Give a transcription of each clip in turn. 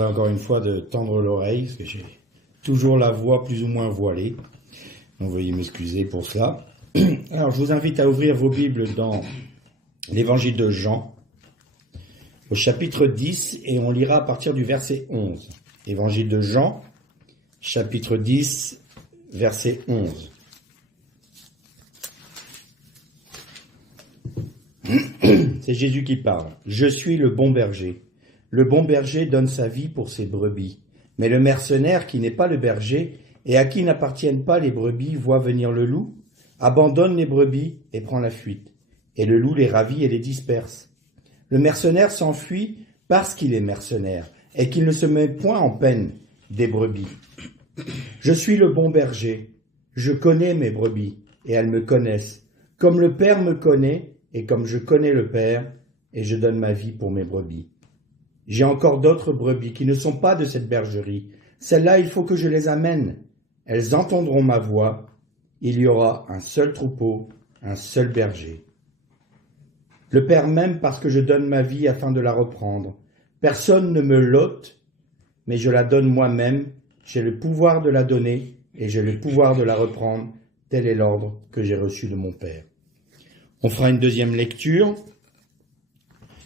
demanderai encore une fois de tendre l'oreille, parce que j'ai toujours la voix plus ou moins voilée. Donc veuillez m'excuser pour cela. Alors je vous invite à ouvrir vos Bibles dans l'évangile de Jean, au chapitre 10, et on lira à partir du verset 11. Évangile de Jean, chapitre 10, verset 11. C'est Jésus qui parle. « Je suis le bon berger. Le bon berger donne sa vie pour ses brebis. Mais le mercenaire qui n'est pas le berger et à qui n'appartiennent pas les brebis voit venir le loup, abandonne les brebis et prend la fuite. Et le loup les ravit et les disperse. Le mercenaire s'enfuit parce qu'il est mercenaire et qu'il ne se met point en peine des brebis. Je suis le bon berger. Je connais mes brebis et elles me connaissent. Comme le Père me connaît et comme je connais le Père, et je donne ma vie pour mes brebis. J'ai encore d'autres brebis qui ne sont pas de cette bergerie. Celles-là, il faut que je les amène. Elles entendront ma voix. Il y aura un seul troupeau, un seul berger. Le Père m'aime parce que je donne ma vie afin de la reprendre. Personne ne me l'ôte, mais je la donne moi-même. J'ai le pouvoir de la donner et j'ai le pouvoir de la reprendre. Tel est l'ordre que j'ai reçu de mon Père. On fera une deuxième lecture,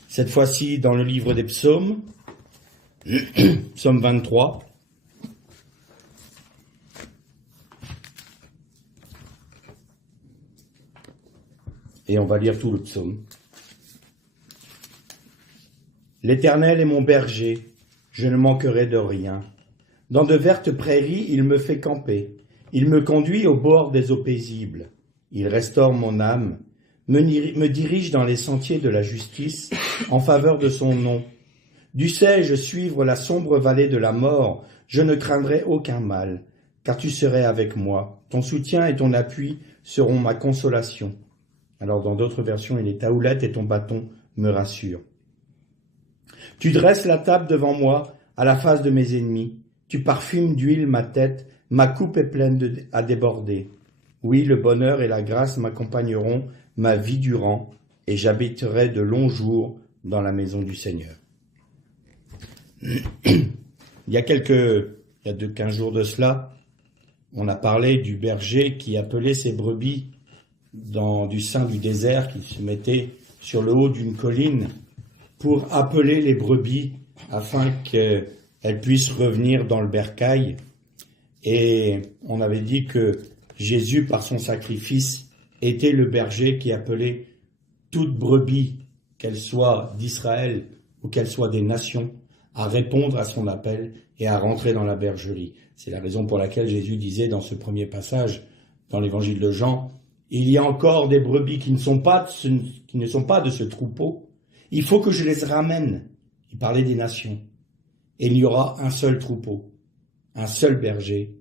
cette fois-ci dans le livre des psaumes, psaume 23. Et on va lire tout le psaume. L'Éternel est mon berger, je ne manquerai de rien. Dans de vertes prairies, il me fait camper. Il me conduit au bord des eaux paisibles. Il restaure mon âme, me dirige dans les sentiers de la justice en faveur de son nom. Dussé-je suivre la sombre vallée de la mort, je ne craindrai aucun mal, car tu serais avec moi. Ton soutien et ton appui seront ma consolation. Alors dans d'autres versions, il est ta houlette et ton bâton me rassurent. Tu dresses la table devant moi à la face de mes ennemis. Tu parfumes d'huile ma tête, ma coupe est pleine à déborder. Oui, le bonheur et la grâce m'accompagneront ma vie durant, et j'habiterai de longs jours dans la maison du Seigneur. Il y a 15 jours de cela, on a parlé du berger qui appelait ses brebis du sein du désert, qui se mettait sur le haut d'une colline pour appeler les brebis afin qu'elles puissent revenir dans le bercail. Et on avait dit que Jésus, par son sacrifice, était le berger qui appelait toute brebis, qu'elle soit d'Israël ou qu'elle soit des nations, à répondre à son appel et à rentrer dans la bergerie. C'est la raison pour laquelle Jésus disait dans ce premier passage, dans l'évangile de Jean, « Il y a encore des brebis qui ne sont pas de ce troupeau. Il faut que je les ramène. » Il parlait des nations. Et il y aura un seul troupeau, un seul berger,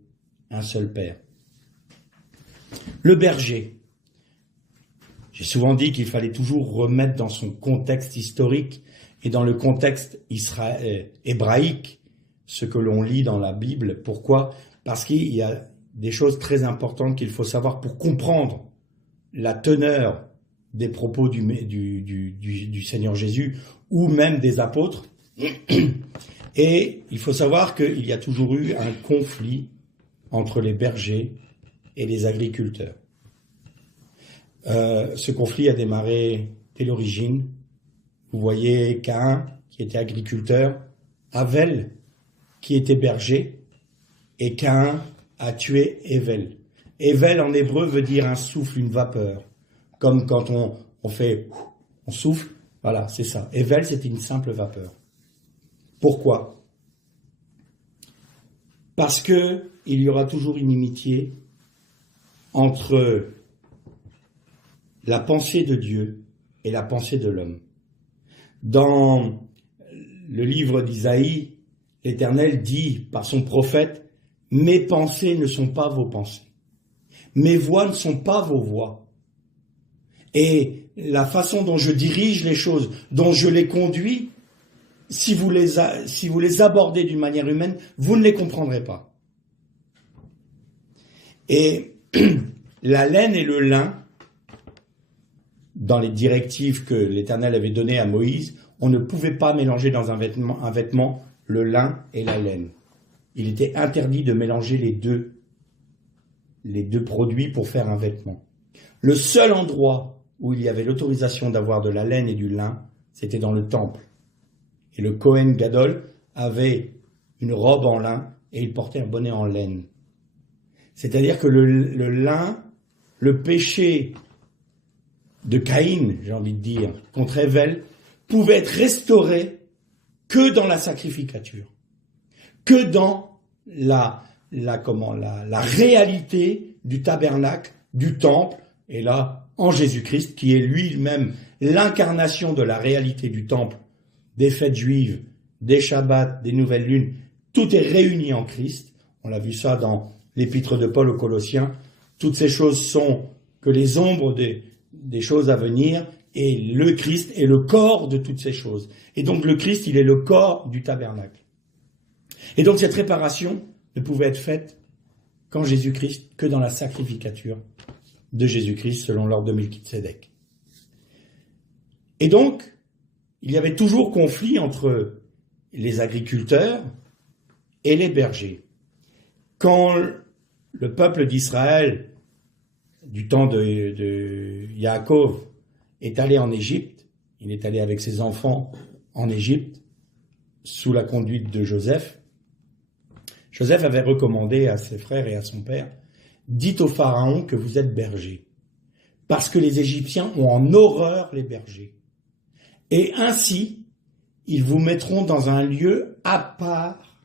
un seul père. Le berger. J'ai souvent dit qu'il fallait toujours remettre dans son contexte historique et dans le contexte hébraïque ce que l'on lit dans la Bible. Pourquoi ? Parce qu'il y a des choses très importantes qu'il faut savoir pour comprendre la teneur des propos du Seigneur Jésus ou même des apôtres. Et il faut savoir qu'il y a toujours eu un conflit entre les bergers et les agriculteurs. Ce conflit a démarré dès l'origine. Vous voyez Caïn, qui était agriculteur, Avel, qui était berger, et Caïn a tué Hével. Hével, en hébreu, veut dire un souffle, une vapeur. Comme quand on souffle, voilà, c'est ça. Hével, c'était une simple vapeur. Pourquoi ? Parce que il y aura toujours une inimitié entre la pensée de Dieu et la pensée de l'homme. Dans le livre d'Isaïe, l'Éternel dit par son prophète, « Mes pensées ne sont pas vos pensées. Mes voies ne sont pas vos voies. » Et la façon dont je dirige les choses, dont je les conduis, si vous les abordez d'une manière humaine, vous ne les comprendrez pas. Et la laine et le lin, dans les directives que l'Éternel avait données à Moïse, on ne pouvait pas mélanger dans un vêtement le lin et la laine. Il était interdit de mélanger les deux produits pour faire un vêtement. Le seul endroit où il y avait l'autorisation d'avoir de la laine et du lin, c'était dans le temple. Et le Kohen Gadol avait une robe en lin et il portait un bonnet en laine. C'est-à-dire que le lin, le péché de Caïn, j'ai envie de dire, contre Èvel, pouvait être restauré que dans la sacrificature, que dans la réalité du tabernacle, du temple, et là, en Jésus-Christ, qui est lui-même l'incarnation de la réalité du temple, des fêtes juives, des Shabbats, des nouvelles lunes, tout est réuni en Christ. On l'a vu ça dans l'épître de Paul aux Colossiens. Toutes ces choses sont que les ombres des choses à venir, et le Christ est le corps de toutes ces choses. Et donc le Christ, il est le corps du tabernacle. Et donc cette réparation ne pouvait être faite qu'en Jésus-Christ, que dans la sacrificature de Jésus-Christ, selon l'ordre de Melchizedek. Et donc, il y avait toujours conflit entre les agriculteurs et les bergers. Quand le peuple d'Israël, du temps de Yaakov, est allé en Égypte, il est allé avec ses enfants en Égypte, sous la conduite de Joseph. Joseph avait recommandé à ses frères et à son père, « Dites au Pharaon que vous êtes bergers, parce que les Égyptiens ont en horreur les bergers. Et ainsi, ils vous mettront dans un lieu à part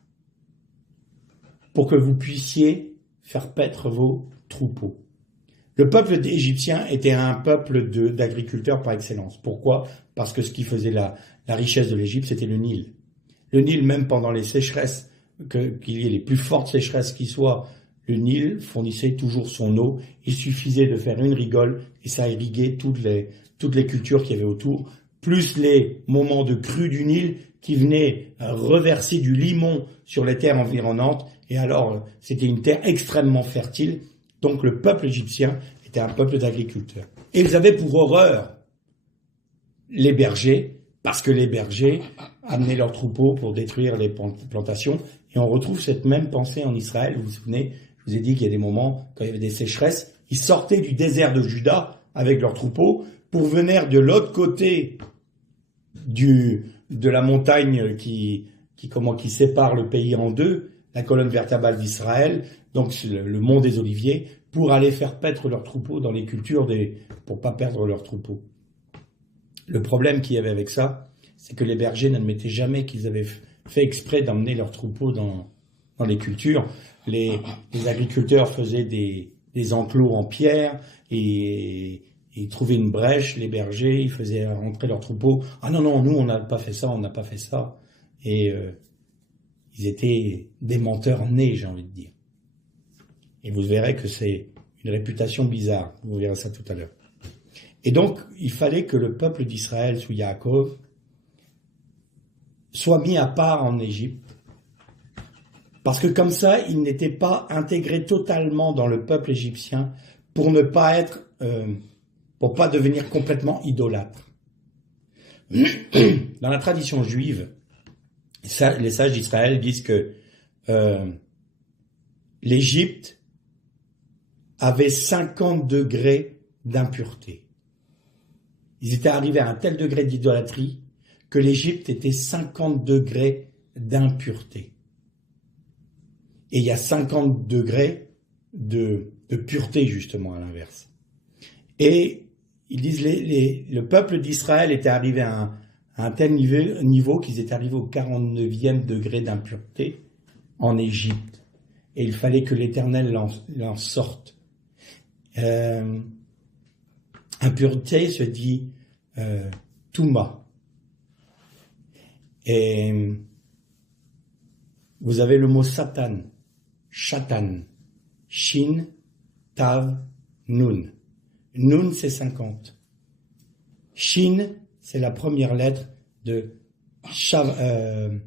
pour que vous puissiez faire paître vos troupeaux. » Le peuple égyptien était un peuple d'agriculteurs par excellence. Pourquoi ? Parce que ce qui faisait la richesse de l'Égypte, c'était le Nil. Le Nil, même pendant les sécheresses, qu'il y ait les plus fortes sécheresses qui soient, le Nil fournissait toujours son eau. Il suffisait de faire une rigole et ça irriguait toutes les cultures qu'il y avait autour, plus les moments de crue du Nil qui venaient reverser du limon sur les terres environnantes. Et alors, c'était une terre extrêmement fertile. Donc le peuple égyptien était un peuple d'agriculteurs. Et ils avaient pour horreur les bergers, parce que les bergers amenaient leurs troupeaux pour détruire les plantations. Et on retrouve cette même pensée en Israël. Vous vous souvenez, je vous ai dit qu'il y a des moments, quand il y avait des sécheresses, ils sortaient du désert de Juda avec leurs troupeaux pour venir de l'autre côté de la montagne qui sépare le pays en deux, la colonne vertébrale d'Israël, donc le mont des Oliviers, pour aller faire paître leurs troupeaux dans les cultures pour pas perdre leurs troupeaux. Le problème qu'il y avait avec ça, c'est que les bergers n'admettaient jamais qu'ils avaient fait exprès d'emmener leurs troupeaux dans les cultures. Les agriculteurs faisaient des enclos en pierre et ils trouvaient une brèche, les bergers, ils faisaient rentrer leurs troupeaux. Ah non, nous on n'a pas fait ça, on n'a pas fait ça. Et ils étaient des menteurs nés, j'ai envie de dire. Et vous verrez que c'est une réputation bizarre. Vous verrez ça tout à l'heure. Et donc, il fallait que le peuple d'Israël, sous Yaakov, soit mis à part en Égypte. Parce que comme ça, il n'était pas intégré totalement dans le peuple égyptien pour ne pas pour pas devenir complètement idolâtre. Dans la tradition juive, les sages d'Israël disent que l'Égypte avait 50 degrés d'impureté. Ils étaient arrivés à un tel degré d'idolâtrie que l'Égypte était 50 degrés d'impureté. Et il y a 50 degrés de pureté, justement, à l'inverse. Et ils disent le peuple d'Israël était arrivé à un tel niveau qu'ils étaient arrivés au 49e degré d'impureté en Égypte. Et il fallait que l'Éternel l'en sorte. Impureté se dit Touma. Et vous avez le mot Satan, Shatan, Shin, Tav, Nun. Nun, c'est 50. Shin, c'est la première lettre de Shalav.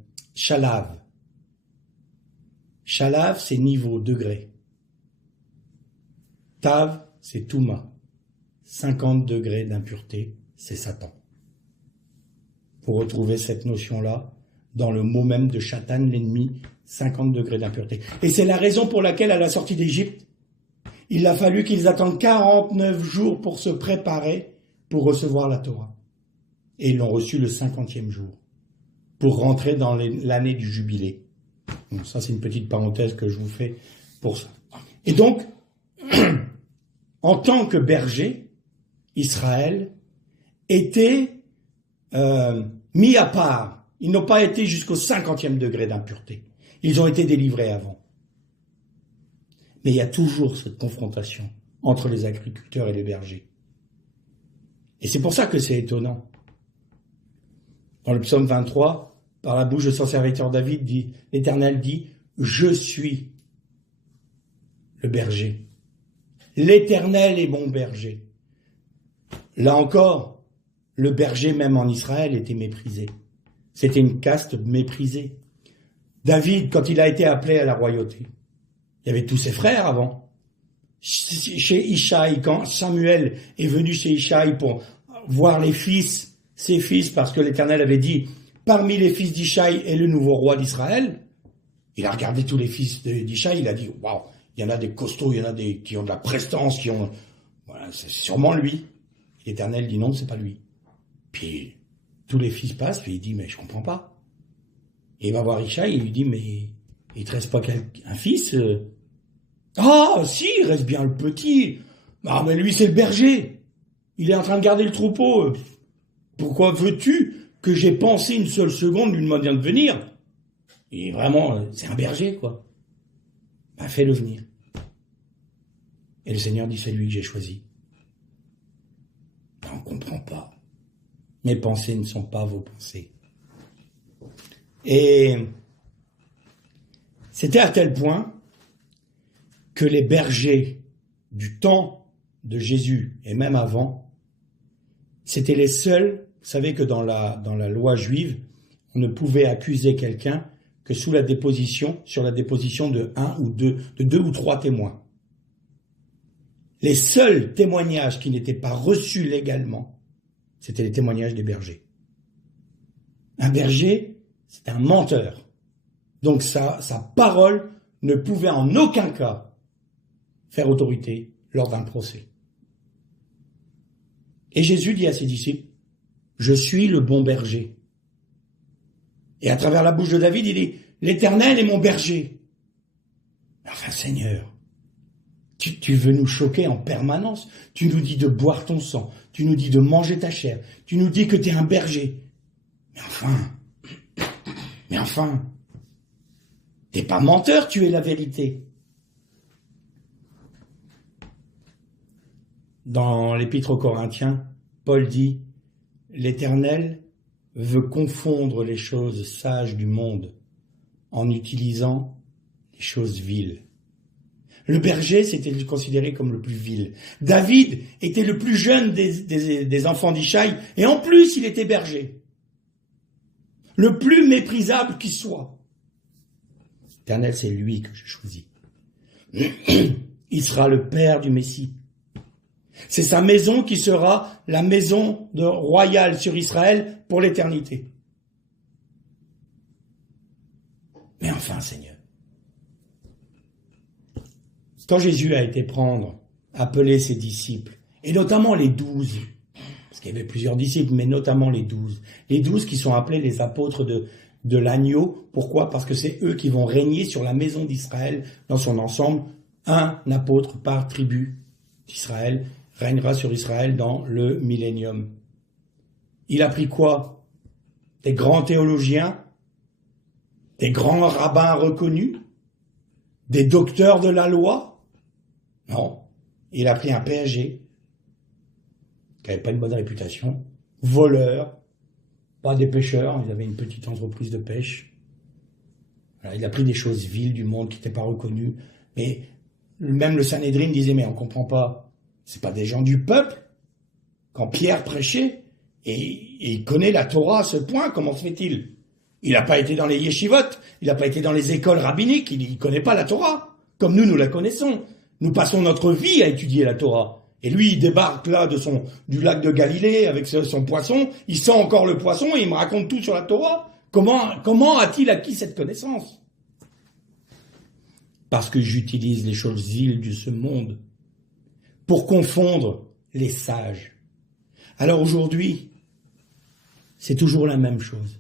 Shalav, c'est niveau, degré. Tav, c'est Touma. 50 degrés d'impureté, c'est Satan. Pour retrouver cette notion-là, dans le mot même de Shatan, l'ennemi, 50 degrés d'impureté. Et c'est la raison pour laquelle, à la sortie d'Égypte, il a fallu qu'ils attendent 49 jours pour se préparer pour recevoir la Torah. Et ils l'ont reçu le 50e jour, pour rentrer dans l'année du jubilé. Bon, ça, c'est une petite parenthèse que je vous fais pour ça. Et donc, en tant que berger, Israël était mis à part. Ils n'ont pas été jusqu'au 50e degré d'impureté. Ils ont été délivrés avant. Mais il y a toujours cette confrontation entre les agriculteurs et les bergers. Et c'est pour ça que c'est étonnant. Dans le psaume 23, par la bouche de son serviteur David, l'Éternel dit « Je suis le berger. L'Éternel est mon berger. » Là encore, le berger même en Israël était méprisé. C'était une caste méprisée. David, quand il a été appelé à la royauté, il y avait tous ses frères avant. Chez Ishaï, quand Samuel est venu chez Ishaï pour voir ses fils, parce que l'Éternel avait dit, parmi les fils d'Ishaï est le nouveau roi d'Israël, il a regardé tous les fils d'Ishaï, il a dit, waouh, il y en a des costauds, il y en a des qui ont de la prestance, voilà, c'est sûrement lui. L'Éternel dit non, c'est pas lui. Puis tous les fils passent, puis il dit, mais je comprends pas. Et il va voir Ishaï, il lui dit, mais il te reste pas un fils? Ah, si, il reste bien le petit. Ah, mais lui, c'est le berger. Il est en train de garder le troupeau. Pourquoi veux-tu que j'ai pensé une seule seconde d'une manière de venir? Et vraiment, c'est un berger, quoi. Ben, fais-le venir. Et le Seigneur dit, c'est lui que j'ai choisi. Ben, on ne comprend pas. Mes pensées ne sont pas vos pensées. Et c'était à tel point que les bergers du temps de Jésus, et même avant, c'était les seuls. Vous savez que dans la loi juive, on ne pouvait accuser quelqu'un que sur la déposition de deux ou trois témoins. Les seuls témoignages qui n'étaient pas reçus légalement, c'était les témoignages des bergers. Un berger, c'est un menteur. Donc sa parole ne pouvait en aucun cas faire autorité lors d'un procès. Et Jésus dit à ses disciples, « Je suis le bon berger. » Et à travers la bouche de David, il dit, « L'Éternel est mon berger. » Enfin, Seigneur, tu veux nous choquer en permanence. Tu nous dis de boire ton sang. Tu nous dis de manger ta chair. Tu nous dis que tu es un berger. Mais enfin, t'es pas menteur, tu es la vérité. Dans l'Épître aux Corinthiens, Paul dit « L'Éternel veut confondre les choses sages du monde en utilisant les choses viles. » Le berger, c'était considéré comme le plus vil. David était le plus jeune des enfants d'Ishaï, et en plus, il était berger. Le plus méprisable qui soit. L'Éternel, c'est lui que j'ai choisi. Il sera le père du Messie. C'est sa maison qui sera la maison royale sur Israël pour l'éternité. Mais enfin, Seigneur, quand Jésus a été appeler ses disciples, et notamment les 12, parce qu'il y avait plusieurs disciples, mais notamment les 12 qui sont appelés les apôtres de l'agneau. Pourquoi? Parce que c'est eux qui vont régner sur la maison d'Israël dans son ensemble. Un apôtre par tribu d'Israël régnera sur Israël dans le millénium. Il a pris quoi? Des grands théologiens, des grands rabbins reconnus, des docteurs de la loi? Non, il a pris un péager qui n'avait pas une bonne réputation, voleur, pas des pêcheurs, ils avaient une petite entreprise de pêche. Voilà, il a pris des choses viles du monde qui n'étaient pas reconnues, mais même le Sanhédrin disait, mais on comprend pas, c'est pas des gens du peuple. Quand Pierre prêchait, et il connaît la Torah à ce point, comment se fait-il? Il n'a pas été dans les yeshivot, il n'a pas été dans les écoles rabbiniques, il connaît pas la Torah, comme nous la connaissons. Nous passons notre vie à étudier la Torah. Et lui, il débarque là du lac de Galilée avec son poisson, il sent encore le poisson et il me raconte tout sur la Torah. Comment a-t-il acquis cette connaissance? Parce que j'utilise les choses viles de ce monde pour confondre les sages. Alors aujourd'hui, c'est toujours la même chose.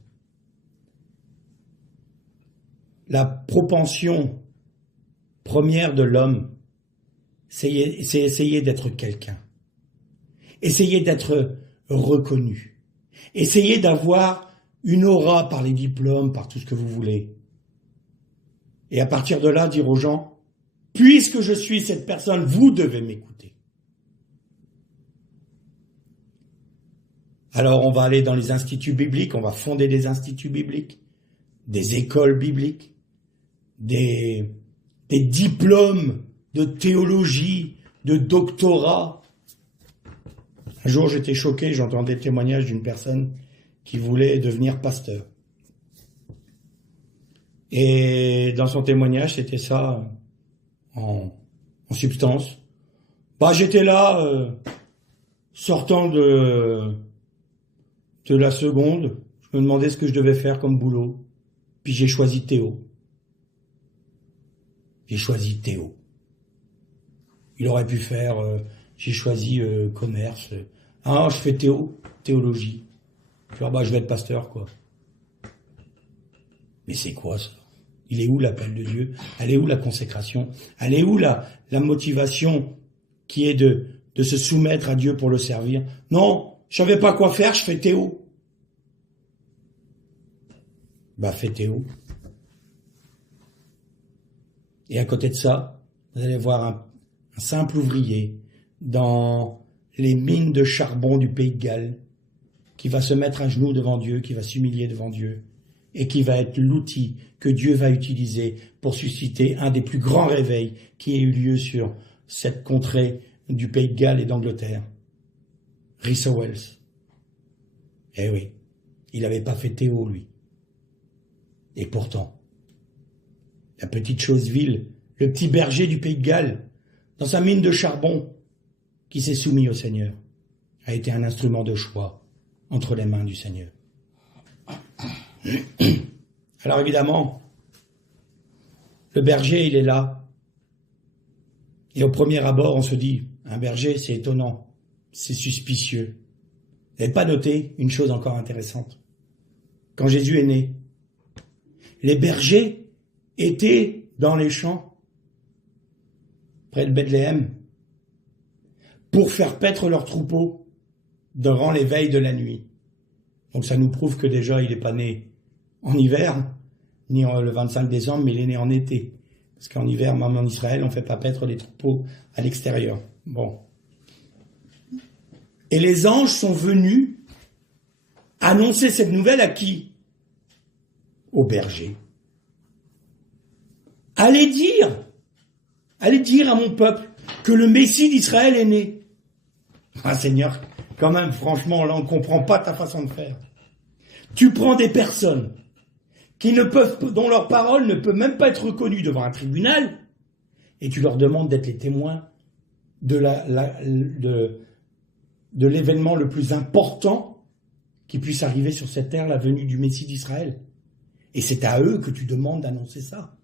La propension première de l'homme, c'est essayer d'être quelqu'un. Essayer d'être reconnu. Essayer d'avoir une aura par les diplômes, par tout ce que vous voulez. Et à partir de là, dire aux gens, puisque je suis cette personne, vous devez m'écouter. Alors on va aller dans les instituts bibliques, on va fonder des instituts bibliques, des écoles bibliques, des diplômes de théologie, de doctorat. Un jour j'étais choqué, j'entendais le témoignage d'une personne qui voulait devenir pasteur. Et dans son témoignage, c'était ça en substance. J'étais là, sortant de la seconde, je me demandais ce que je devais faire comme boulot. Puis j'ai choisi Théo. J'ai choisi Théo. Il aurait pu faire, j'ai choisi commerce. Je fais théologie. Je vais être pasteur, quoi. Mais c'est quoi ça? Il est où l'appel de Dieu? Elle est où la consécration? Elle est où la motivation qui est de se soumettre à Dieu pour le servir? Non, je savais pas quoi faire, je fais Théo. Fais Théo. Et à côté de ça, vous allez voir un simple ouvrier dans les mines de charbon du pays de Galles qui va se mettre à genoux devant Dieu, qui va s'humilier devant Dieu et qui va être l'outil que Dieu va utiliser pour susciter un des plus grands réveils qui ait eu lieu sur cette contrée du pays de Galles et d'Angleterre. Rhys Wells. Eh oui, il n'avait pas fait Théo, lui. Et pourtant, la petite chose vile, le petit berger du pays de Galles, dans sa mine de charbon, qui s'est soumis au Seigneur, a été un instrument de choix entre les mains du Seigneur. Alors évidemment, le berger, il est là. Et au premier abord, on se dit, un berger, c'est étonnant, c'est suspicieux. Vous n'avez pas noté une chose encore intéressante? Quand Jésus est né, les bergers étaient dans les champs, près de Bethléem, pour faire paître leurs troupeaux durant les veilles de la nuit. Donc ça nous prouve que déjà, il n'est pas né en hiver, ni le 25 décembre, mais il est né en été. Parce qu'en hiver, même en Israël, on ne fait pas paître les troupeaux à l'extérieur. Bon. Et les anges sont venus annoncer cette nouvelle à qui? Aux bergers. Allez dire à mon peuple que le Messie d'Israël est né. Seigneur, quand même, franchement, là, on ne comprend pas ta façon de faire. Tu prends des personnes dont leur parole ne peut même pas être reconnue devant un tribunal, et tu leur demandes d'être les témoins de l'événement le plus important qui puisse arriver sur cette terre, la venue du Messie d'Israël. Et c'est à eux que tu demandes d'annoncer ça.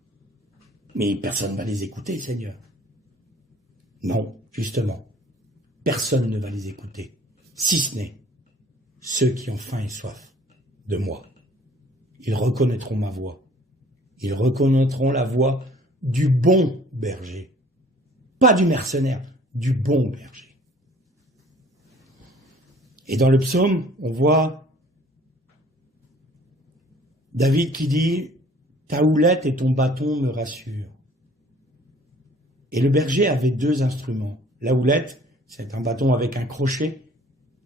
Mais personne ne va les écouter, Seigneur. Non, justement, personne ne va les écouter, si ce n'est ceux qui ont faim et soif de moi. Ils reconnaîtront ma voix. Ils reconnaîtront la voix du bon berger. Pas du mercenaire, du bon berger. Et dans le psaume, on voit David qui dit « Ta houlette et ton bâton me rassurent ». Et le berger avait deux instruments. La houlette, c'est un bâton avec un crochet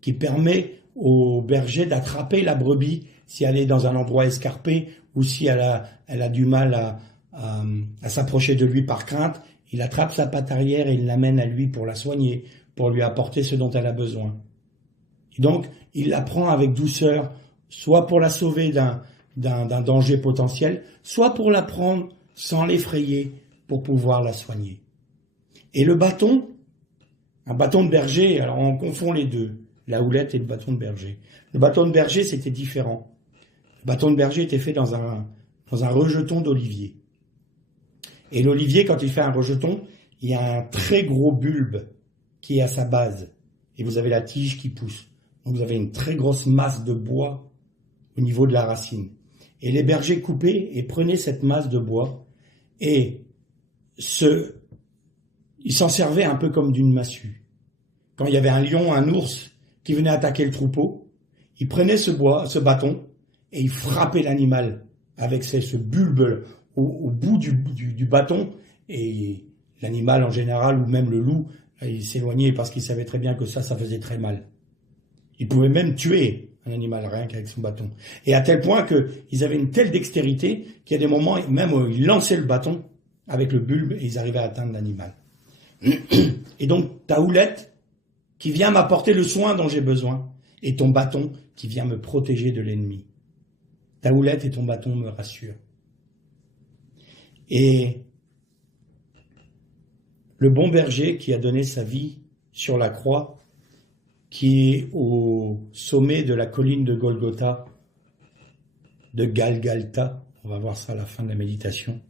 qui permet au berger d'attraper la brebis si elle est dans un endroit escarpé ou si elle a du mal à s'approcher de lui par crainte. Il attrape sa patte arrière et il l'amène à lui pour la soigner, pour lui apporter ce dont elle a besoin. Et donc, il la prend avec douceur, soit pour la sauver d'un danger potentiel, soit pour la prendre sans l'effrayer pour pouvoir la soigner. Et le bâton, un bâton de berger, alors on confond les deux, la houlette et le bâton de berger. Le bâton de berger, c'était différent. Le bâton de berger était fait dans un rejeton d'olivier. Et l'olivier, quand il fait un rejeton, il y a un très gros bulbe qui est à sa base. Et vous avez la tige qui pousse. Donc vous avez une très grosse masse de bois au niveau de la racine. Et les bergers coupaient et prenaient cette masse de bois et ils s'en servaient un peu comme d'une massue. Quand il y avait un lion, un ours qui venait attaquer le troupeau, ils prenaient ce bâton et ils frappaient l'animal avec ce bulbe au bout du bâton, et l'animal en général, ou même le loup, il s'éloignait parce qu'il savait très bien que ça faisait très mal. Il pouvait même tuer un animal rien qu'avec son bâton. Et à tel point qu'ils avaient une telle dextérité qu'il y a des moments même où ils lançaient le bâton avec le bulbe et ils arrivaient à atteindre l'animal. Et donc ta houlette qui vient m'apporter le soin dont j'ai besoin, et ton bâton qui vient me protéger de l'ennemi. Ta houlette et ton bâton me rassurent. Et le bon berger qui a donné sa vie sur la croix, qui est au sommet de la colline de Golgotha, de Galgalta, on va voir ça à la fin de la méditation,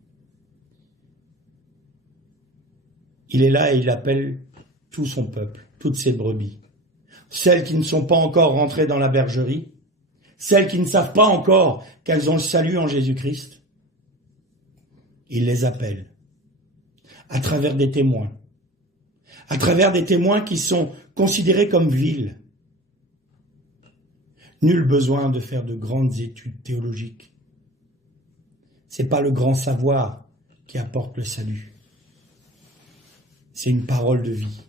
il est là et il appelle tout son peuple, toutes ses brebis, celles qui ne sont pas encore rentrées dans la bergerie, celles qui ne savent pas encore qu'elles ont le salut en Jésus-Christ. Il les appelle à travers des témoins qui sont considérés comme vils. Nul besoin de faire de grandes études théologiques. C'est pas le grand savoir qui apporte le salut. C'est une parole de vie,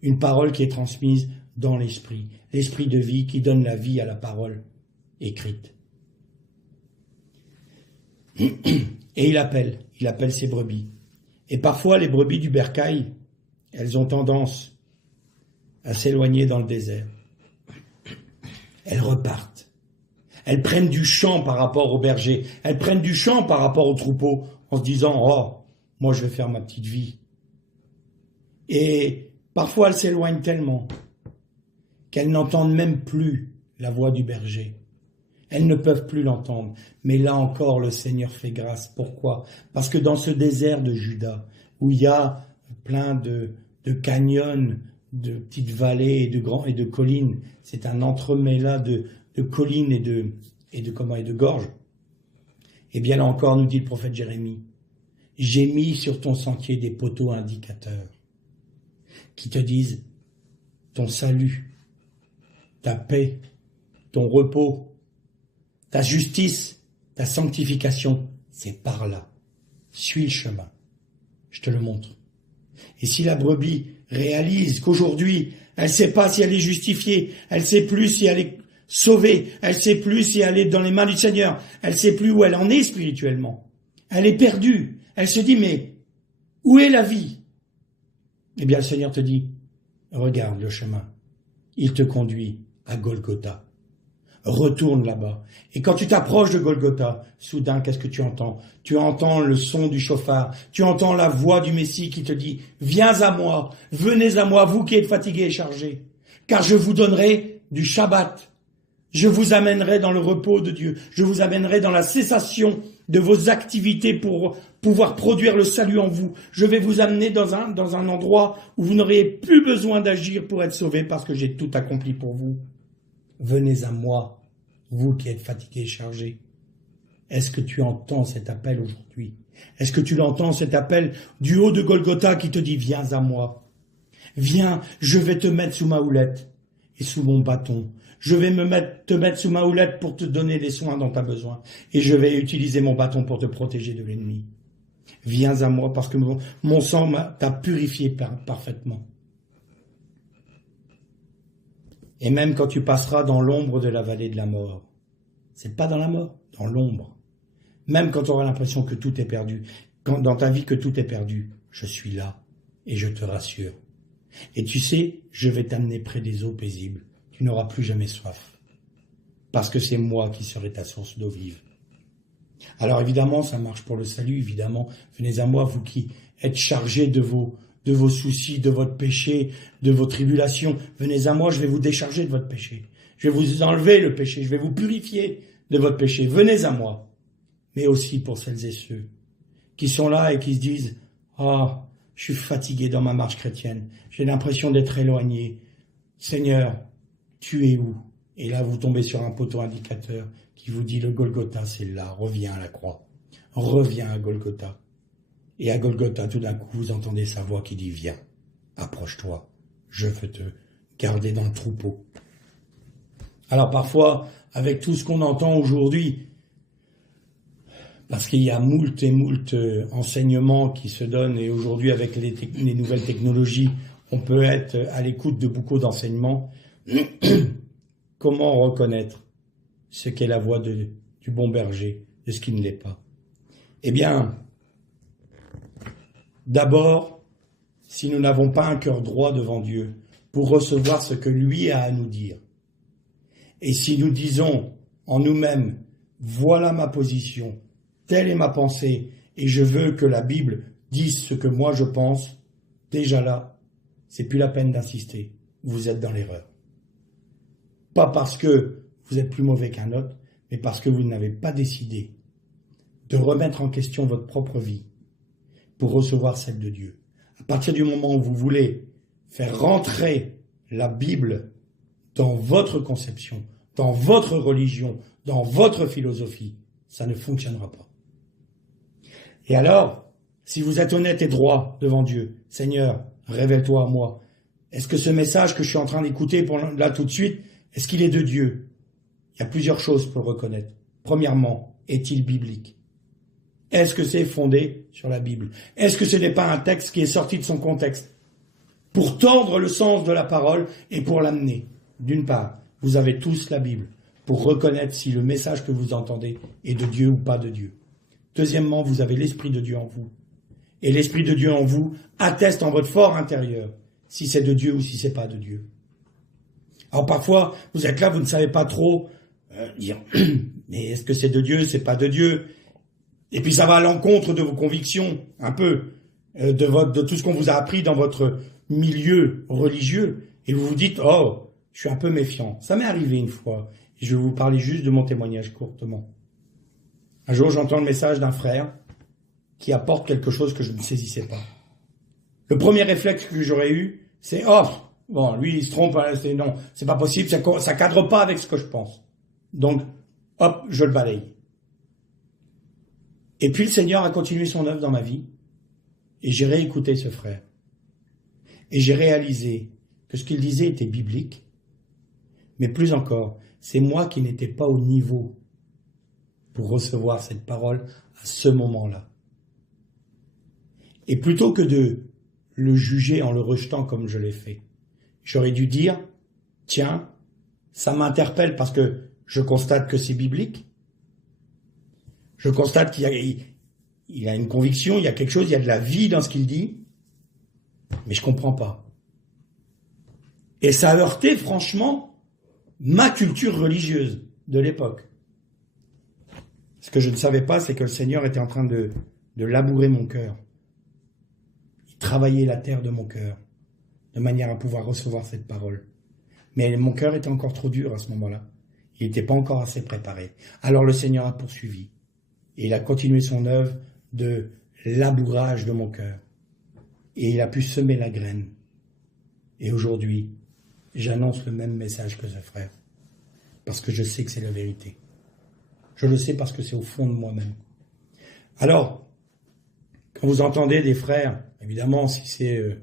une parole qui est transmise dans l'esprit de vie qui donne la vie à la parole écrite. Et il appelle ses brebis. Et parfois, les brebis du bercail, elles ont tendance à s'éloigner dans le désert. Elles repartent. Elles prennent du champ par rapport au berger. Elles prennent du champ par rapport au troupeau en se disant « Oh, moi je vais faire ma petite vie ». Et parfois, elles s'éloignent tellement qu'elles n'entendent même plus la voix du berger. Elles ne peuvent plus l'entendre. Mais là encore, le Seigneur fait grâce. Pourquoi? Parce que dans ce désert de Juda, où il y a plein de canyons, de petites vallées et de collines, c'est un entremêlat de collines et de gorges. Et bien là encore, nous dit le prophète Jérémie, j'ai mis sur ton sentier des poteaux indicateurs qui te disent ton salut, ta paix, ton repos, ta justice, ta sanctification, c'est par là. Suis le chemin. Je te le montre. Et si la brebis réalise qu'aujourd'hui, elle ne sait pas si elle est justifiée, elle ne sait plus si elle est sauvée, elle ne sait plus si elle est dans les mains du Seigneur, elle ne sait plus où elle en est spirituellement. Elle est perdue. Elle se dit, mais où est la vie? Eh bien, le Seigneur te dit, regarde le chemin. Il te conduit à Golgotha. Retourne là-bas. Et quand tu t'approches de Golgotha, soudain, qu'est-ce que tu entends? Tu entends le son du chauffard. Tu entends la voix du Messie qui te dit, viens à moi, venez à moi, vous qui êtes fatigués et chargés, car je vous donnerai du Shabbat. Je vous amènerai dans le repos de Dieu. Je vous amènerai dans la cessation de vos activités pour pouvoir produire le salut en vous. Je vais vous amener dans un endroit où vous n'aurez plus besoin d'agir pour être sauvés parce que j'ai tout accompli pour vous. Venez à moi, vous qui êtes fatigués et chargés. Est-ce que tu entends cet appel aujourd'hui? Est-ce que tu l'entends, cet appel du haut de Golgotha qui te dit, viens à moi. Viens, je vais te mettre sous ma houlette et sous mon bâton. Je vais te mettre sous ma houlette pour te donner les soins dont tu as besoin. Et je vais utiliser mon bâton pour te protéger de l'ennemi. Viens à moi parce que mon sang t'a purifié parfaitement. Et même quand tu passeras dans l'ombre de la vallée de la mort, c'est pas dans la mort, dans l'ombre. Même quand tu auras l'impression que tout est perdu, quand dans ta vie que tout est perdu, je suis là et je te rassure. Et tu sais, je vais t'amener près des eaux paisibles. Tu n'auras plus jamais soif. Parce que c'est moi qui serai ta source d'eau vive. Alors évidemment, ça marche pour le salut, évidemment. Venez à moi, vous qui êtes chargés de vos soucis, de votre péché, de vos tribulations. Venez à moi, je vais vous décharger de votre péché. Je vais vous enlever le péché, je vais vous purifier de votre péché, venez à moi. Mais aussi pour celles et ceux qui sont là et qui se disent « Ah, je suis fatigué dans ma marche chrétienne, j'ai l'impression d'être éloigné. Seigneur, tu es où ?» Et là, vous tombez sur un poteau indicateur qui vous dit « Le Golgotha, c'est là, reviens à la croix, reviens à Golgotha. » Et à Golgotha, tout d'un coup, vous entendez sa voix qui dit « Viens, approche-toi, je veux te garder dans le troupeau. » Alors parfois, avec tout ce qu'on entend aujourd'hui, parce qu'il y a moult et moult enseignements qui se donnent, et aujourd'hui avec les nouvelles technologies, on peut être à l'écoute de beaucoup d'enseignements. Comment reconnaître ce qu'est la voix du bon berger, de ce qui ne l'est pas? Eh bien, d'abord, si nous n'avons pas un cœur droit devant Dieu pour recevoir ce que lui a à nous dire, et si nous disons en nous-mêmes, voilà ma position, telle est ma pensée, et je veux que la Bible dise ce que moi je pense, déjà là, c'est plus la peine d'insister, vous êtes dans l'erreur. Pas parce que vous êtes plus mauvais qu'un autre, mais parce que vous n'avez pas décidé de remettre en question votre propre vie pour recevoir celle de Dieu. À partir du moment où vous voulez faire rentrer la Bible dans votre conception, dans votre religion, dans votre philosophie, ça ne fonctionnera pas. Et alors, si vous êtes honnête et droit devant Dieu, Seigneur, révèle-toi à moi. Est-ce que ce message que je suis en train d'écouter là tout de suite, est-ce qu'il est de Dieu? Il y a plusieurs choses pour le reconnaître. Premièrement, est-il biblique? Est-ce que c'est fondé sur la Bible? Est-ce que ce n'est pas un texte qui est sorti de son contexte pour tordre le sens de la parole et pour l'amener? D'une part, vous avez tous la Bible pour reconnaître si le message que vous entendez est de Dieu ou pas de Dieu. Deuxièmement, vous avez l'Esprit de Dieu en vous. Et l'Esprit de Dieu en vous atteste en votre fort intérieur si c'est de Dieu ou si c'est pas de Dieu. Alors parfois, vous êtes là, vous ne savez pas trop dire mais est-ce que c'est de Dieu, c'est pas de Dieu? Et puis ça va à l'encontre de vos convictions, un peu, de tout ce qu'on vous a appris dans votre milieu religieux. Et vous vous dites, oh, je suis un peu méfiant. Ça m'est arrivé une fois. Et je vais vous parler juste de mon témoignage courtement. Un jour, j'entends le message d'un frère qui apporte quelque chose que je ne saisissais pas. Le premier réflexe que j'aurais eu, c'est « Oh, bon, lui, il se trompe, non, c'est pas possible, ça cadre pas avec ce que je pense. » Donc, hop, je le balaye. Et puis le Seigneur a continué son œuvre dans ma vie, et j'ai réécouté ce frère. Et j'ai réalisé que ce qu'il disait était biblique, mais plus encore, c'est moi qui n'étais pas au niveau pour recevoir cette parole à ce moment-là. Et plutôt que de le juger en le rejetant comme je l'ai fait, j'aurais dû dire, tiens, ça m'interpelle parce que je constate que c'est biblique, je constate qu'il a une conviction, il y a quelque chose, il y a de la vie dans ce qu'il dit, mais je comprends pas. Et ça a heurté, franchement, ma culture religieuse de l'époque. Ce que je ne savais pas, c'est que le Seigneur était en train de labourer mon cœur. Il travaillait la terre de mon cœur, de manière à pouvoir recevoir cette parole. Mais mon cœur était encore trop dur à ce moment-là. Il n'était pas encore assez préparé. Alors le Seigneur a poursuivi. Et il a continué son œuvre de labourage de mon cœur. Et il a pu semer la graine. Et aujourd'hui, j'annonce le même message que ce frère. Parce que je sais que c'est la vérité. Je le sais parce que c'est au fond de moi-même. Alors, quand vous entendez des frères, évidemment, si c'est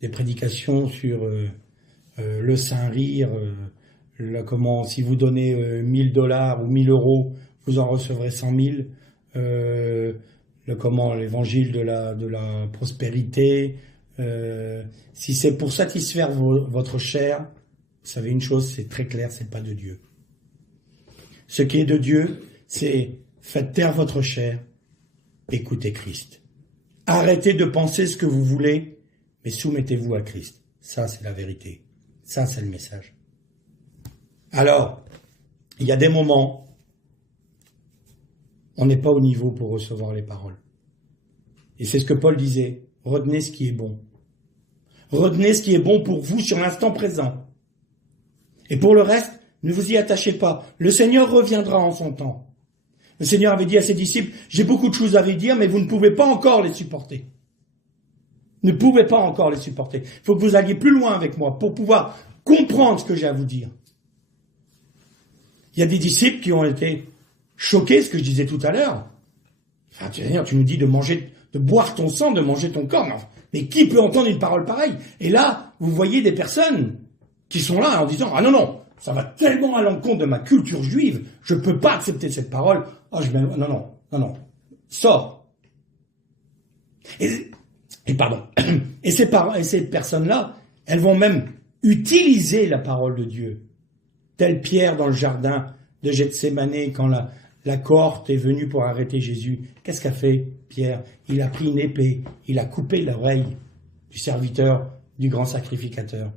des prédications sur le saint rire, si vous donnez 1 000 $ ou 1 000 €, vous en recevrez 100 000. L'évangile de la prospérité. Si c'est pour satisfaire votre chair, vous savez une chose, c'est très clair, c'est pas de Dieu. Ce qui est de Dieu, c'est faites taire votre chair, écoutez Christ. Arrêtez de penser ce que vous voulez, mais soumettez-vous à Christ. Ça, c'est la vérité. Ça, c'est le message. Alors, il y a des moments, on n'est pas au niveau pour recevoir les paroles. Et c'est ce que Paul disait, retenez ce qui est bon. Retenez ce qui est bon pour vous sur l'instant présent. Et pour le reste, Ne vous y attachez pas. Le Seigneur reviendra en son temps. Le Seigneur avait dit à ses disciples, j'ai beaucoup de choses à vous dire, mais vous ne pouvez pas encore les supporter. Ne pouvez pas encore les supporter. Il faut que vous alliez plus loin avec moi pour pouvoir comprendre ce que j'ai à vous dire. Il y a des disciples qui ont été choqués, ce que je disais tout à l'heure. Enfin, tu nous dis de manger, de boire ton sang, de manger ton corps. Mais qui peut entendre une parole pareille? Et là, vous voyez des personnes qui sont là en disant, ah non, non, ça va tellement à l'encontre de ma culture juive, je ne peux pas accepter cette parole. Non, sors. Et ces personnes-là, elles vont même utiliser la parole de Dieu. Tel Pierre dans le jardin de Gethsémanée, quand la cohorte est venue pour arrêter Jésus. Qu'est-ce qu'a fait Pierre? Il a pris une épée, il a coupé l'oreille du serviteur du grand sacrificateur.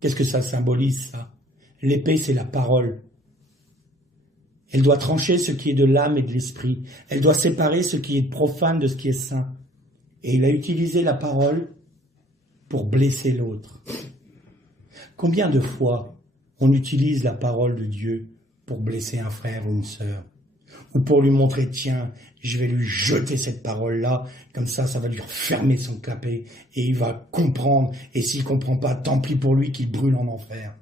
Qu'est-ce que ça symbolise, ça? L'épée, c'est la parole. Elle doit trancher ce qui est de l'âme et de l'esprit. Elle doit séparer ce qui est profane de ce qui est saint. Et il a utilisé la parole pour blesser l'autre. Combien de fois on utilise la parole de Dieu pour blesser un frère ou une sœur? Ou pour lui montrer, tiens, je vais lui jeter cette parole-là, comme ça va lui refermer son clapet, et il va comprendre, et s'il comprend pas, tant pis pour lui qu'il brûle en enfer.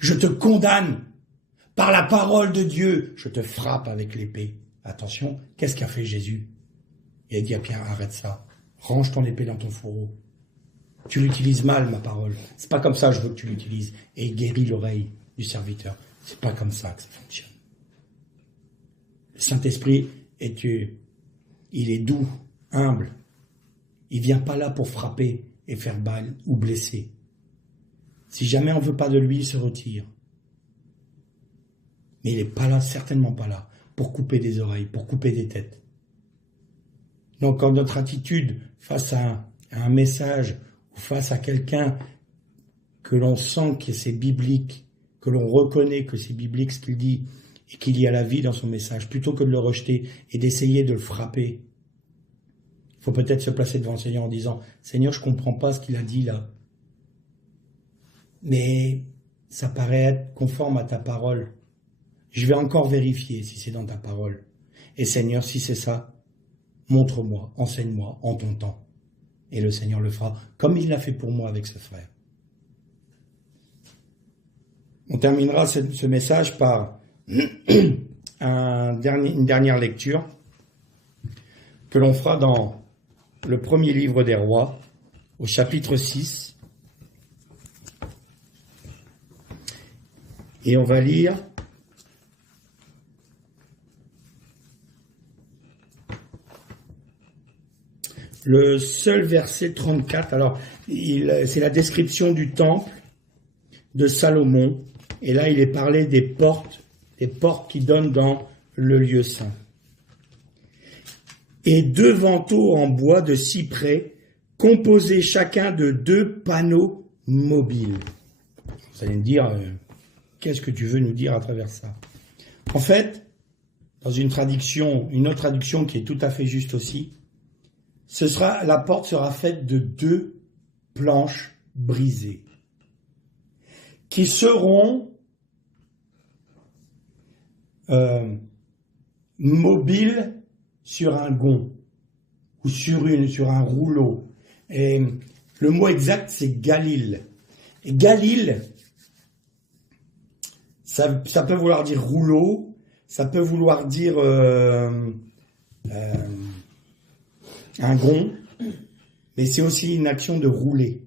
Je te condamne par la parole de Dieu, je te frappe avec l'épée. Attention, qu'est-ce qu'a fait Jésus? Il a dit à Pierre, arrête ça, range ton épée dans ton fourreau. Tu l'utilises mal, ma parole. C'est pas comme ça que je veux que tu l'utilises. Et il guérit l'oreille du serviteur. C'est pas comme ça que ça fonctionne. Le Saint-Esprit il est doux, humble. Il vient pas là pour frapper et faire mal ou blesser. Si jamais on veut pas de lui, il se retire. Mais il est pas là, certainement pas là, pour couper des oreilles, pour couper des têtes. Donc, quand notre attitude face à un message ou face à quelqu'un que l'on sent que c'est biblique, que l'on reconnaît que c'est biblique ce qu'il dit et qu'il y a la vie dans son message, plutôt que de le rejeter et d'essayer de le frapper, il faut peut-être se placer devant le Seigneur en disant « Seigneur, je comprends pas ce qu'il a dit là, mais ça paraît être conforme à ta parole. Je vais encore vérifier si c'est dans ta parole. Et Seigneur, si c'est ça, montre-moi, enseigne-moi en ton temps. » Et le Seigneur le fera, comme il l'a fait pour moi avec ce frère. On terminera ce message par une dernière lecture que l'on fera dans le premier livre des Rois, au chapitre 6. Et on va lire le seul verset 34. Alors, c'est la description du temple de Salomon. Et là, il est parlé des portes qui donnent dans le lieu saint. Et 2 vantaux en bois de cyprès, composés chacun de 2 panneaux mobiles. Vous allez me dire, qu'est-ce que tu veux nous dire à travers ça? En fait, dans une autre traduction qui est tout à fait juste aussi, la porte sera faite de 2 planches brisées, qui seront mobiles sur un gond ou sur un rouleau. Et le mot exact, c'est galil. Et galil, ça peut vouloir dire rouleau, ça peut vouloir dire un gond, mais c'est aussi une action de rouler.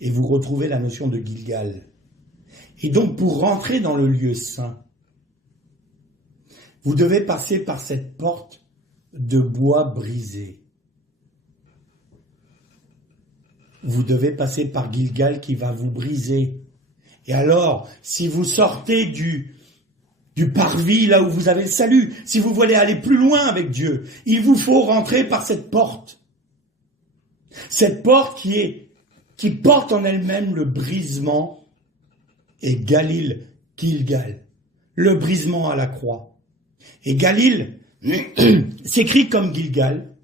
Et vous retrouvez la notion de Gilgal. Et donc, pour rentrer dans le lieu saint, vous devez passer par cette porte de bois brisé. Vous devez passer par Gilgal qui va vous briser. Et alors, si vous sortez du parvis, là où vous avez le salut, si vous voulez aller plus loin avec Dieu, il vous faut rentrer par cette porte. Cette porte qui porte en elle-même le brisement et Gilgal, le brisement à la croix. Et Galil s'écrit comme Gilgal,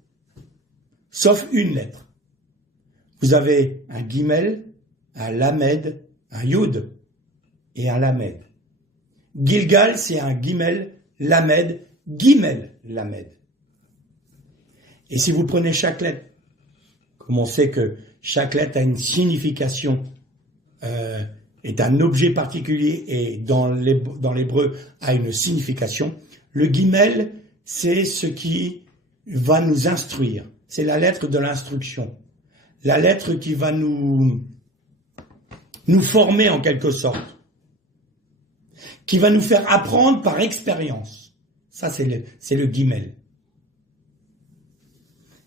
sauf une lettre. Vous avez un Gimel, un Lamed, un Yud. et un lamed. Gilgal, c'est un guimel, lamed, guimel, lamed. Et si vous prenez chaque lettre, comme on sait que chaque lettre a une signification, est un objet particulier et dans l'hébreu a une signification, le guimel, c'est ce qui va nous instruire. C'est la lettre de l'instruction. La lettre qui va nous former en quelque sorte. Qui va nous faire apprendre par expérience. Ça, c'est le guimel.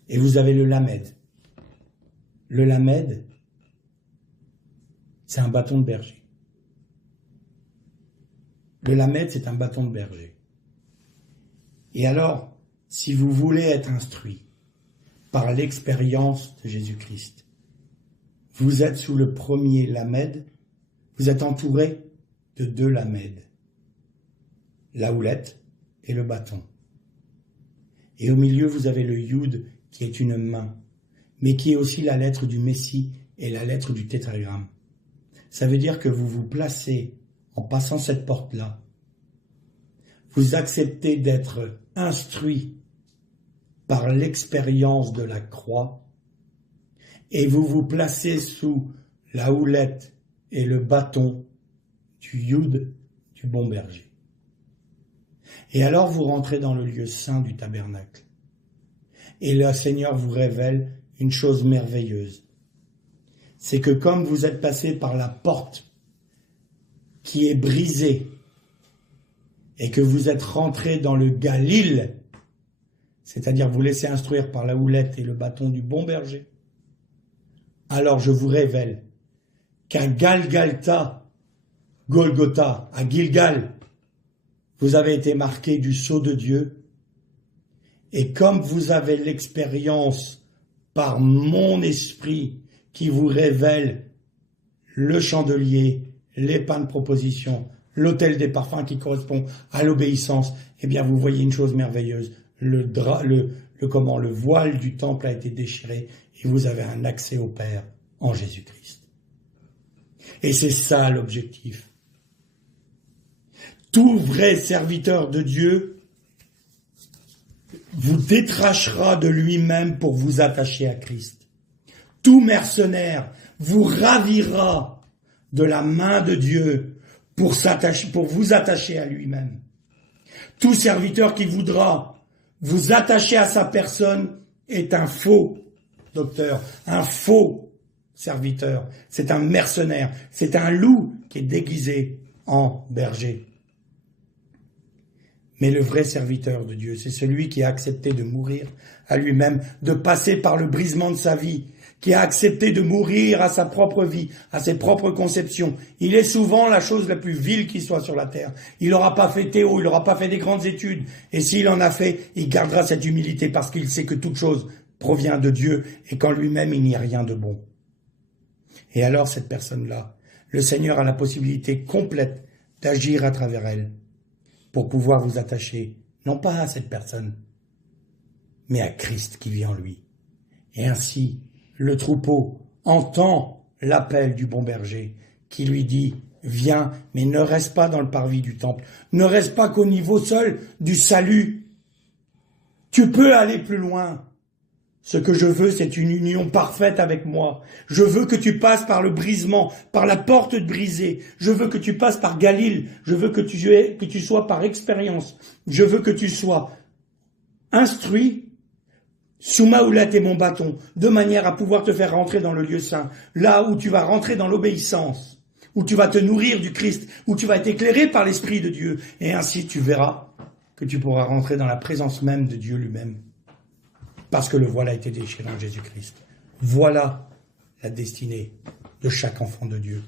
Et vous avez le lamed. Le lamed, c'est un bâton de berger. Le lamed, c'est un bâton de berger. Et alors, si vous voulez être instruit par l'expérience de Jésus-Christ, vous êtes sous le premier lamed, vous êtes entouré de 2 lamed, la houlette et le bâton. Et au milieu, vous avez le yud qui est une main, mais qui est aussi la lettre du Messie et la lettre du tétragramme. Ça veut dire que vous vous placez, en passant cette porte-là, vous acceptez d'être instruit par l'expérience de la croix et vous vous placez sous la houlette et le bâton du Yud, du bon berger. Et alors vous rentrez dans le lieu saint du tabernacle. Et le Seigneur vous révèle une chose merveilleuse. C'est que comme vous êtes passé par la porte qui est brisée et que vous êtes rentré dans le Galil, c'est-à-dire vous laissez instruire par la houlette et le bâton du bon berger, alors je vous révèle qu'à Golgotha, à Gilgal, vous avez été marqué du sceau de Dieu, et comme vous avez l'expérience par mon esprit qui vous révèle le chandelier, les pains de proposition, l'autel des parfums qui correspond à l'obéissance, eh bien vous voyez une chose merveilleuse, le voile du temple a été déchiré et vous avez un accès au Père en Jésus-Christ. Et c'est ça l'objectif. Tout vrai serviteur de Dieu vous détachera de lui-même pour vous attacher à Christ. Tout mercenaire vous ravira de la main de Dieu pour vous attacher à lui-même. Tout serviteur qui voudra vous attacher à sa personne est un faux docteur, un faux serviteur. C'est un mercenaire, c'est un loup qui est déguisé en berger. Mais le vrai serviteur de Dieu, c'est celui qui a accepté de mourir à lui-même, de passer par le brisement de sa vie, qui a accepté de mourir à sa propre vie, à ses propres conceptions. Il est souvent la chose la plus vile qui soit sur la terre. Il n'aura pas fait Théo, il n'aura pas fait des grandes études. Et s'il en a fait, il gardera cette humilité parce qu'il sait que toute chose provient de Dieu et qu'en lui-même, il n'y a rien de bon. Et alors, cette personne-là, le Seigneur a la possibilité complète d'agir à travers elle pour pouvoir vous attacher, non pas à cette personne, mais à Christ qui vit en lui. Et ainsi, le troupeau entend l'appel du bon berger qui lui dit « Viens, mais ne reste pas dans le parvis du temple, ne reste pas qu'au niveau seul du salut. Tu peux aller plus loin. Ce que je veux, c'est une union parfaite avec moi. Je veux que tu passes par le brisement, par la porte brisée. Je veux que tu passes par Galil. Je veux que tu sois par expérience. Je veux que tu sois instruit sous ma houlette et mon bâton, de manière à pouvoir te faire rentrer dans le lieu saint, là où tu vas rentrer dans l'obéissance, où tu vas te nourrir du Christ, où tu vas être éclairé par l'Esprit de Dieu. Et ainsi, tu verras que tu pourras rentrer dans la présence même de Dieu lui-même. Parce que le voile a été déchiré en Jésus-Christ. Voilà la destinée de chaque enfant de Dieu.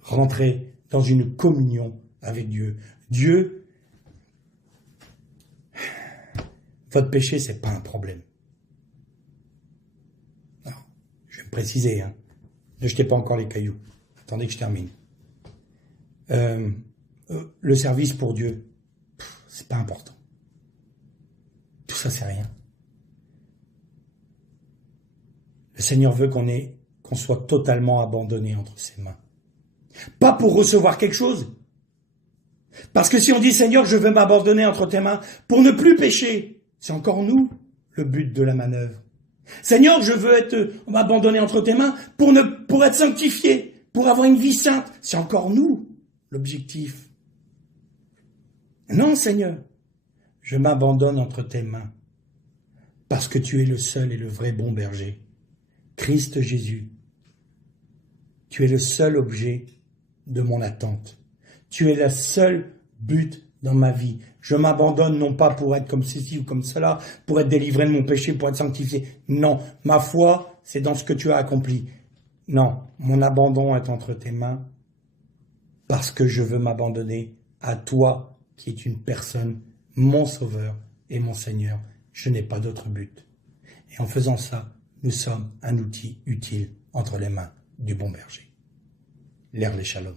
Rentrer dans une communion avec Dieu. Dieu, votre péché, c'est pas un problème. Non, je vais me préciser, hein. Ne jetez pas encore les cailloux. Attendez que je termine. Le service pour Dieu, c'est pas important. Tout ça, c'est rien. Le Seigneur veut qu'on soit totalement abandonné entre ses mains. Pas pour recevoir quelque chose. Parce que si on dit, Seigneur, je veux m'abandonner entre tes mains pour ne plus pécher, c'est encore nous le but de la manœuvre. Seigneur, je veux m'abandonner entre tes mains pour être sanctifié, pour avoir une vie sainte, c'est encore nous l'objectif. Non, Seigneur, je m'abandonne entre tes mains parce que tu es le seul et le vrai bon berger. Christ Jésus, tu es le seul objet de mon attente. Tu es le seul but dans ma vie. Je m'abandonne non pas pour être comme ceci ou comme cela, pour être délivré de mon péché, pour être sanctifié. Non, ma foi, c'est dans ce que tu as accompli. Non, mon abandon est entre tes mains parce que je veux m'abandonner à toi qui es une personne, mon Sauveur et mon Seigneur. Je n'ai pas d'autre but. Et en faisant ça, nous sommes un outil utile entre les mains du bon berger. L'Erle Shalom.